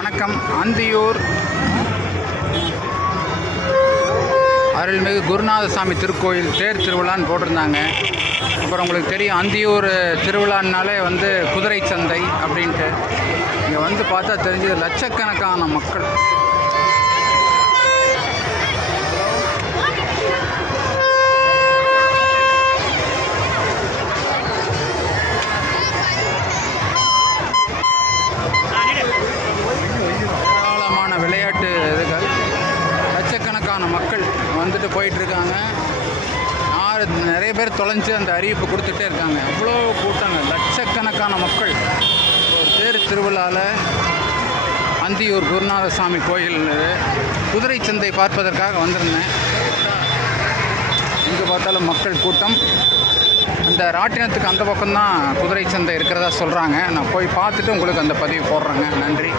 வணக்கம். அந்தியூர் அருள்மிகு குருநாதசாமி திருக்கோயில் தேர் திருவிழான்னு போட்டிருந்தாங்க. அப்புறம் உங்களுக்கு தெரியும், அந்தியூர் திருவிழான்னாலே குதிரை சந்தை அப்படின்ட்டு. இங்கே பார்த்தா தெரிஞ்சது லட்சக்கணக்கான மக்கள். விளையாட்டு இதுகள் லட்சக்கணக்கான மக்கள் போயிட்டுருக்காங்க. நிறைய பேர் தொலைஞ்சு அந்த அறிவிப்பு கொடுத்துட்டே இருக்காங்க. அவ்வளோ கூட்டாங்க, லட்சக்கணக்கான மக்கள். ஒரு தேர் திருவிழாவில் அந்தியூர் குருநாதசாமி கோயில் குதிரை சந்தை பார்ப்பதற்காக வந்திருந்தேன். இங்கே பார்த்தாலும் மக்கள் கூட்டம். அந்த ராட்டினத்துக்கு அந்த பக்கம்தான் குதிரை சந்தை இருக்கிறதா சொல்கிறாங்க. நான் போய் பார்த்துட்டு உங்களுக்கு அந்த பதிவு போடுறேங்க. நன்றி.